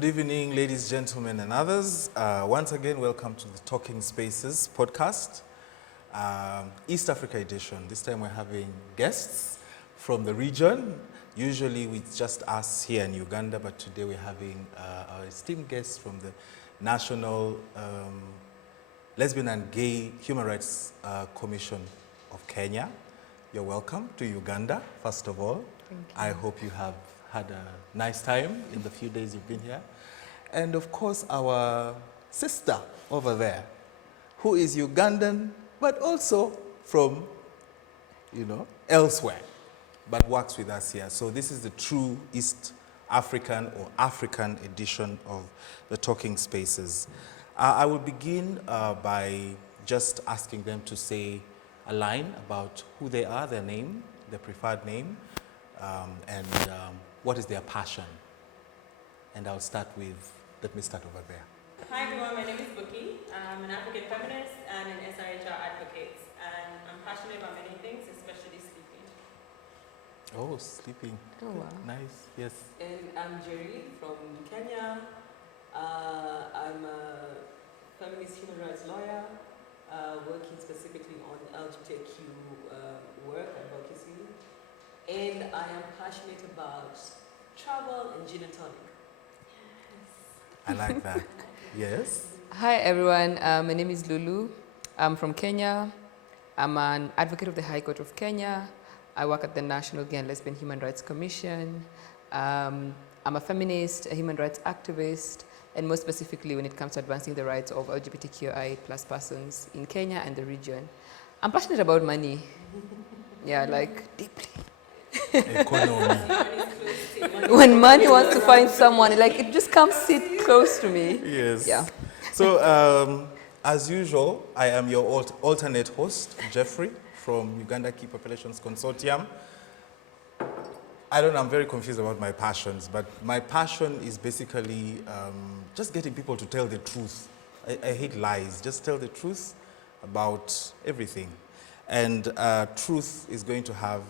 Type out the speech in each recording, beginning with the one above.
Good evening, ladies, gentlemen, and others. Once again, welcome to the Talking Spaces podcast, East Africa edition. This time we're having guests from the region. Usually it's just us here in Uganda, but today we're having our esteemed guests from the National Lesbian and Gay Human Rights Commission of Kenya. You're welcome to Uganda, first of all. Thank you. I hope you have had a nice time in the few days you've been here. And of course, our sister over there, who is Ugandan, but also from, elsewhere, but works with us here. So this is the true East African or African edition of the Talking Spaces. I will begin by just asking them to say a line about who they are, their name, their preferred name, and what is their passion. And I'll start with, let me start over there. Hi everyone, my name is Buky. I'm an African feminist and an SRHR advocate. And I'm passionate about many things, especially sleeping. Oh, sleeping. Oh, wow. Nice, yes. And I'm Njeri from Kenya. I'm a feminist human rights lawyer, working specifically on LGBTQ work and advocacy. And I am passionate about travel and gin and tonic. I like that. Yes. Hi everyone, my name is Lulu. I'm from Kenya. I'm an advocate of the High Court of Kenya. I work at the National Gay and Lesbian Human Rights Commission. I'm a feminist, a human rights activist, and more specifically when it comes to advancing the rights of LGBTQI+ persons in Kenya and the region. I'm passionate about money. Yeah, like deeply. Economy. When money wants to find someone, like it just comes sit close to me. Yes. Yeah. So, as usual, I am your alternate host, Jeffrey, from Uganda Key Populations Consortium. I don't know, I'm very confused about my passions, but my passion is basically just getting people to tell the truth. I hate lies. Just tell the truth about everything. And truth is going to have,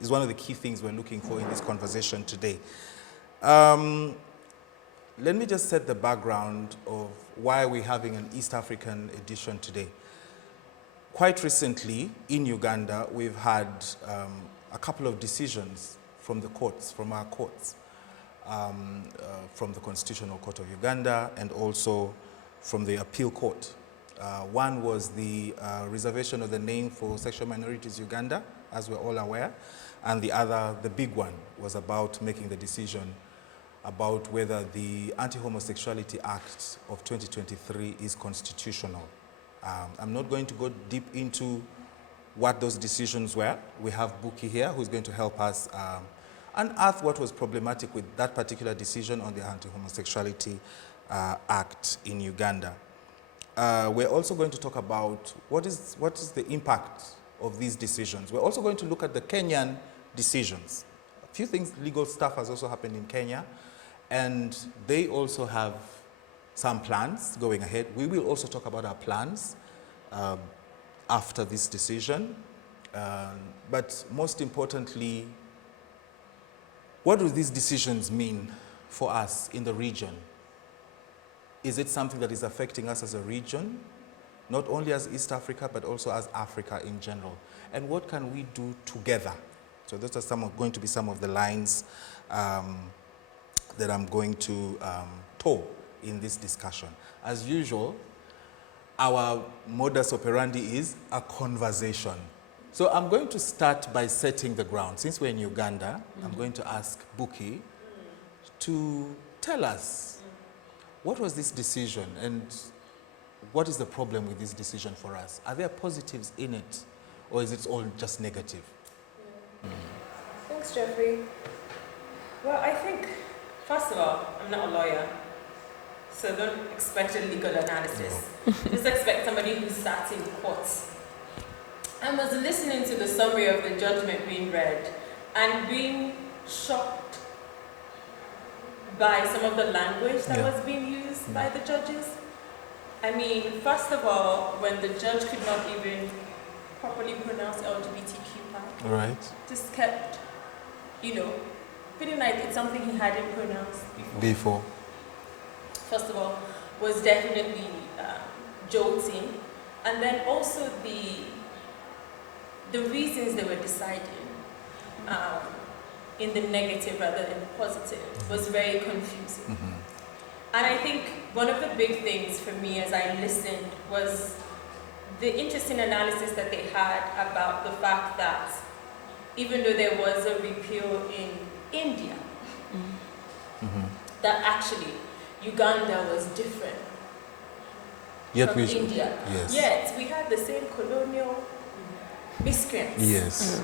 is one of the key things we're looking for in this conversation today. Let me just set the background of why we're having an East African edition today. Quite recently, in Uganda, we've had a couple of decisions from the courts, from our courts, from the Constitutional Court of Uganda and also from the Appeal Court. One was the reservation of the name for Sexual Minorities Uganda, as we're all aware, and the other, the big one, was about making the decision about whether the Anti-homosexuality Act of 2023 is constitutional. I'm not going to go deep into what those decisions were. We have Buky here who's going to help us unearth what was problematic with that particular decision on the Anti-homosexuality Act in Uganda. We're also going to talk about what is the impact of these decisions. We're also going to look at the Kenyan decisions. A few things, legal stuff has also happened in Kenya, and they also have some plans going ahead. We will also talk about our plans after this decision. But most importantly, what do these decisions mean for us in the region? Is it something that is affecting us as a region, not only as East Africa, but also as Africa in general? And what can we do together? So those are going to be some of the lines that I'm going to toe in this discussion. As usual, our modus operandi is a conversation. So I'm going to start by setting the ground. Since we're in Uganda, I'm going to ask Buky to tell us, what was this decision and what is the problem with this decision for us? Are there positives in it, or is it all just negative? Thanks, Jeffrey. Well, I think, first of all, I'm not a lawyer, so don't expect a legal analysis. Just expect somebody who sat in courts and was listening to the summary of the judgment being read and being shocked by some of the language that was being used by the judges. I mean, first of all, when the judge could not even properly pronounce LGBTQ, Right. just kept, feeling like it's something he hadn't pronounced Before. first of all, was definitely jolting, and then also the reasons they were deciding in the negative rather than the positive was very confusing. Mm-hmm. And I think one of the big things for me as I listened was the interesting analysis that they had about the fact that even though there was a repeal in India, Mm-hmm. that actually Uganda was different Yet from we India. Yes. Yet we had the same colonial miscreants. Yes.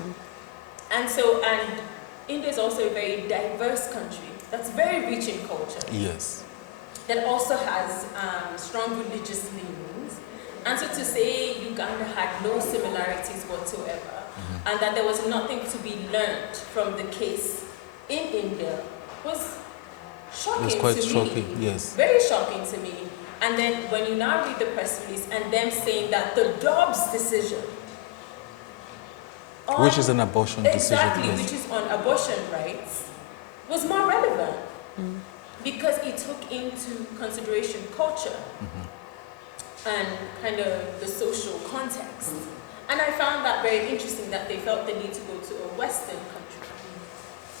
And India is also a very diverse country that's very rich in culture, Yes. that also has strong religious leanings. And so to say Uganda had no similarities whatsoever, and that there was nothing to be learned from the case in India was shocking It was quite to shocking, me. yes. Very shocking to me. And then when you now read the press release and them saying that the Dobbs decision, Which is an abortion exactly, decision. which is on abortion rights, was more relevant because it took into consideration culture and kind of the social context. And I found that very interesting that they felt the need to go to a Western country,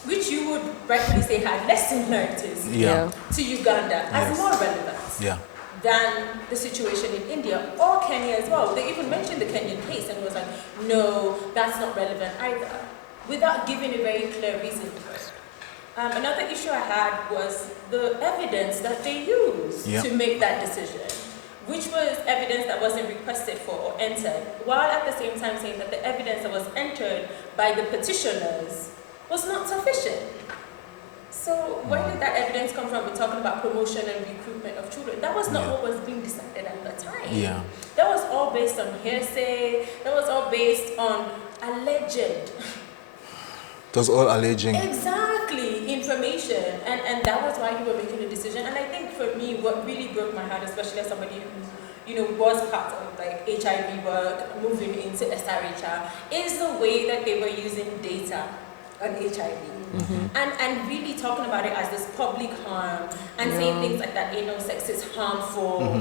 which you would rightfully say had less similarities Yeah. to Uganda as Yes. more relevant Yeah. than the situation in India or Kenya as well. They even mentioned the Kenyan case and it was like, no, that's not relevant either, without giving a very clear reason for it. Another issue I had was the evidence that they used to make that decision, which was evidence that wasn't requested for or entered, while at the same time saying that the evidence that was entered by the petitioners was not sufficient. So where did that evidence come from? We're talking about promotion and recruitment of children. That was not what was being decided at the time. Yeah. That was all based on hearsay. That was all based on alleged. It was all alleging. Exactly, information. And that was why you were making a decision. And I think for me, what really broke my heart, especially as somebody who, was part of like HIV work, moving into SRHR, is the way that they were using data on HIV. And really talking about it as this public harm and saying things like that anal sex is harmful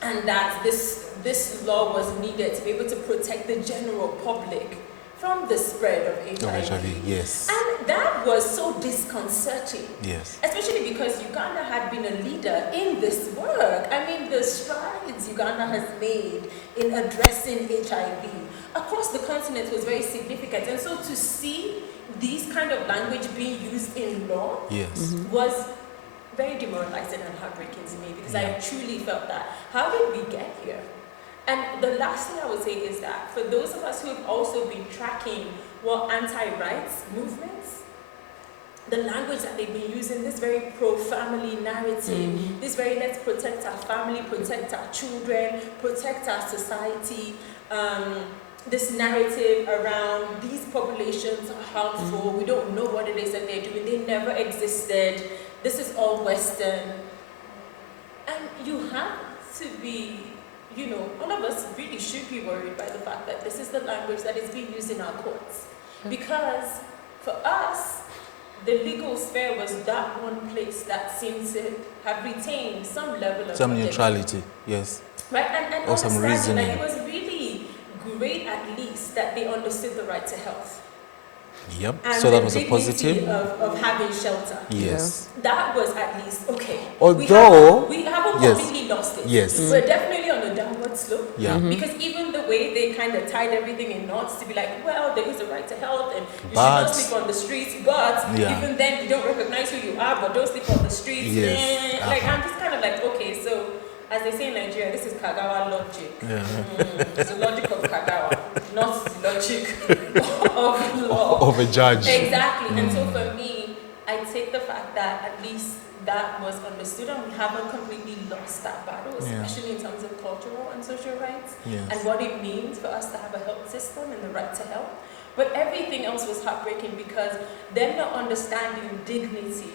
and that this law was needed to be able to protect the general public from the spread of HIV. Yes. And that was so disconcerting. Yes. Especially because Uganda had been a leader in this work. I mean, the strides Uganda has made in addressing HIV across the continent was very significant. And so to see these kind of language being used in law was very demoralizing and heartbreaking to me because I truly felt that, how did we get here? And the last thing I would say is that for those of us who have also been tracking what anti-rights movements, the language that they've been using, this very pro-family narrative, this very let's protect our family, protect our children, protect our society, this narrative around these populations are harmful, we don't know what it is that they're doing, they never existed, this is all Western. And you have to be, all of us really should be worried by the fact that this is the language that is being used in our courts. Because for us, the legal sphere was that one place that seems to have retained some level of neutrality, yes. Right, and or some reasoning. Like, it was really great at least that they understood the right to health. Yep. And so that was a dignity positive. Of having shelter. Yes. That was at least okay. Although we haven't completely lost it. Yes. We're definitely on a downward slope. Yeah. Because even the way they kind of tied everything in knots to be like, well, there is a right to health and you should not sleep on the streets, but even then you don't recognize who you are, but don't sleep on the streets. Yes. Like I'm just kind of like, okay, so as they say in Nigeria, this is Kagawa logic. It's the logic of Kagawa, not the logic of law. Of a judge. Exactly. And so for me, I take the fact that at least that was understood and we haven't completely lost that battle, especially in terms of cultural and social rights and what it means for us to have a health system and the right to health. But everything else was heartbreaking because them not understanding dignity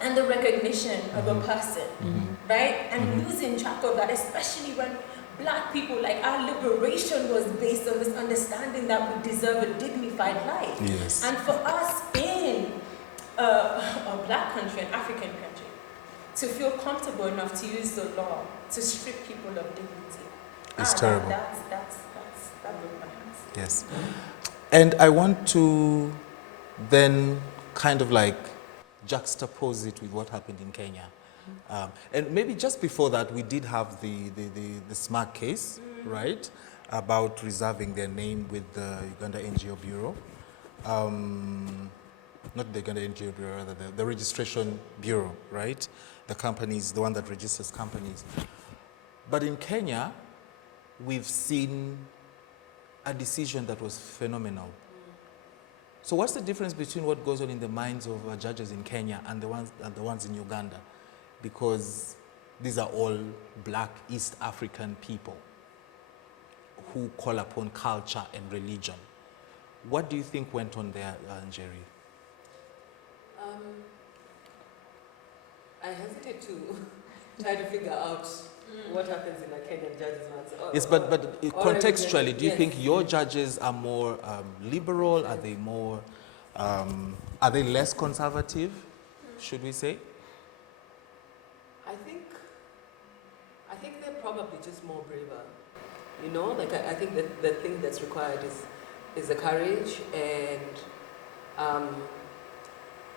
and the recognition of a person, right? And losing track of that, especially when Black people, like our liberation was based on this understanding that we deserve a dignified life. Yes. And for us in a black country, an African country, to feel comfortable enough to use the law to strip people of dignity. It's terrible. That broke my heart. Yes. And I want to then kind of like juxtapose it with what happened in Kenya. And maybe just before that, we did have the SMART case, right, about reserving their name with the Uganda NGO Bureau. Not the Uganda NGO Bureau, rather the Registration Bureau, right? The companies, the one that registers companies. But in Kenya, we've seen a decision that was phenomenal. So what's the difference between what goes on in the minds of judges in Kenya and the ones in Uganda? Because these are all black East African people who call upon culture and religion. What do you think went on there, Njeri? I hesitate to try to figure out what happens in a Kenyan judge's mouth. Yes, but contextually, do you think your judges are more liberal? Are they more, are they less conservative, should we say? I think they're probably just more braver. You know, like I think that the thing that's required is the courage and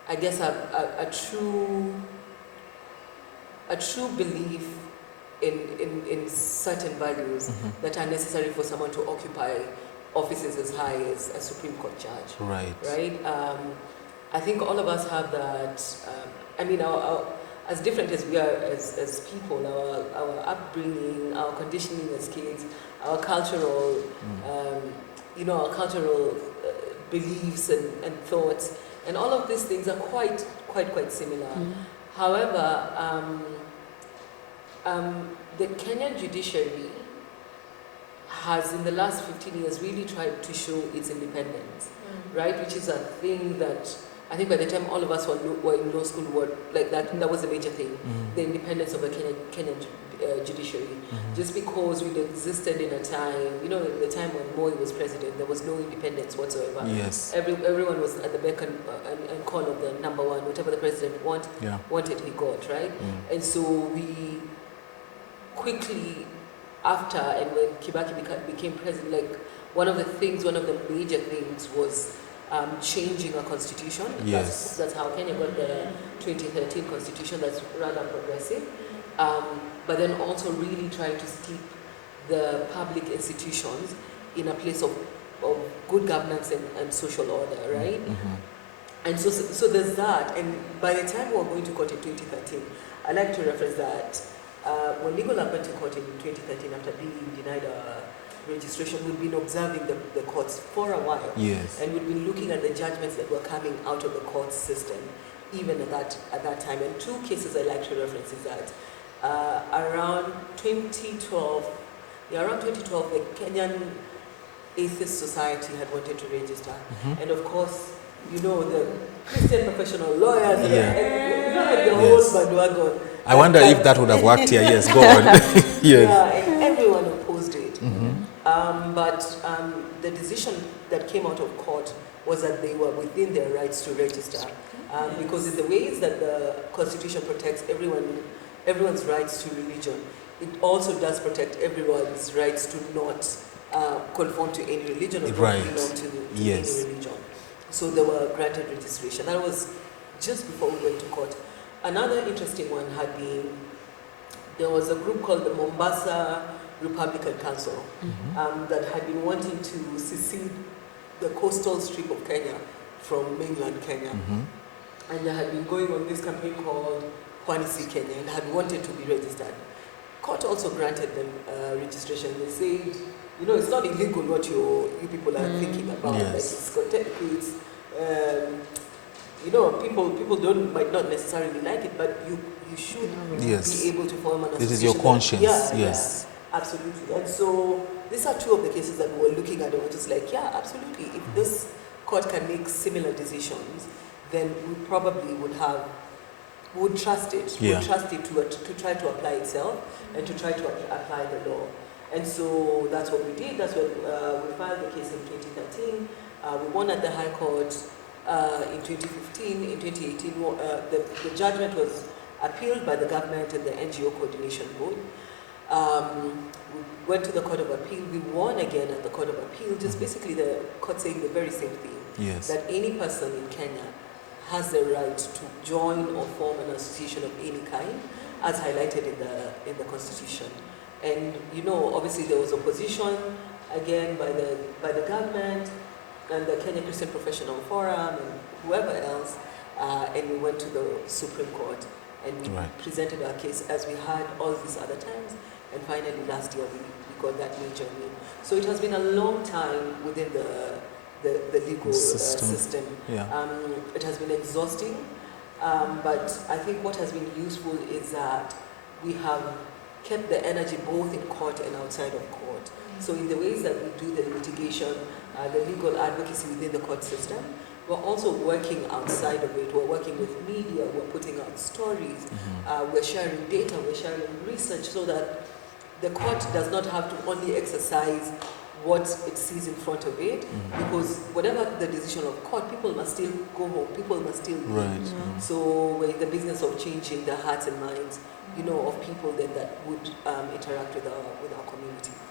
I guess a true belief in certain values that are necessary for someone to occupy offices as high as a Supreme Court judge. Right. Right? I think all of us have that. I mean, as different as we are as people, our upbringing, our conditioning as kids, our cultural, our cultural beliefs and thoughts, and all of these things are quite similar. However, the Kenyan judiciary has, in the last 15 years, really tried to show its independence, right? Which is a thing that I think by the time all of us were in law school, that was a major thing, the independence of the Kenyan judiciary. Just because we existed in a time, in the time when Moi was president, there was no independence whatsoever. Yes. Everyone was at the beck and call of the number one, whatever the president wanted, he got, right? And so we quickly after, and when Kibaki became president, one of the major things was changing our constitution. Yes. That's how Kenya got the 2013 constitution that's rather progressive. But then also really trying to steep the public institutions in a place of good governance and social order, right? And so there's that. And by the time we were going to court in 2013, I like to reference that when legal went to court in 2013 after being denied registration, we've been observing the courts for a while. Yes. And we've been looking at the judgments that were coming out of the court system, even at that time. And two cases I like to reference is that around 2012, the Kenyan Atheist Society had wanted to register. And of course, the Christian professional lawyers, the whole bandwagon. I wonder if that would have worked here. Yes, go on. Yes. Yeah, and everyone opposed it. But the decision that came out of court was that they were within their rights to register. Because in the ways that the Constitution protects everyone's rights to religion, it also does protect everyone's rights to not conform to any religion or not belong to any religion. So they were granted registration. That was just before we went to court. Another interesting one had been, there was a group called the Mombasa Republican Council that had been wanting to secede the coastal strip of Kenya from mainland Kenya. And they had been going on this campaign called Pwani Kenya and had wanted to be registered. Court also granted them registration. They said, it's not illegal what you people are thinking about. Yes. People might not necessarily like it, but you should be able to form an association. This is your conscience. Yes. Absolutely. And so these are two of the cases that we were looking at and we're just like, yeah, absolutely. If this court can make similar decisions, then we probably would trust it. Yeah. Would trust it to try to apply itself and to try to apply the law. And so that's what we did. That's when we filed the case in 2013. We won at the High Court. in 2015. In 2018, the judgment was appealed by the government and the NGO Coordination Board. We went to the Court of Appeal. We won again at the Court of Appeal, just basically the court saying the very same thing. Yes. That any person in Kenya has the right to join or form an association of any kind, as highlighted in the Constitution. And you know, obviously there was opposition again by the government and the Kenya Christian Professional Forum and whoever else, and we went to the Supreme Court and we presented our case as we had all these other times, and finally last year we got that major win. So it has been a long time within the legal system. Yeah. It has been exhausting, but I think what has been useful is that we have kept the energy both in court and outside of court. So in the ways that we do the litigation, the legal advocacy within the court system, we're also working outside of it. We're working with media, we're putting out stories, we're sharing data, we're sharing research so that the court does not have to only exercise what it sees in front of it, because whatever the decision of court, people must still go home, people must still leave. So we're in the business of changing the hearts and minds, you know, of people then that would interact with our community.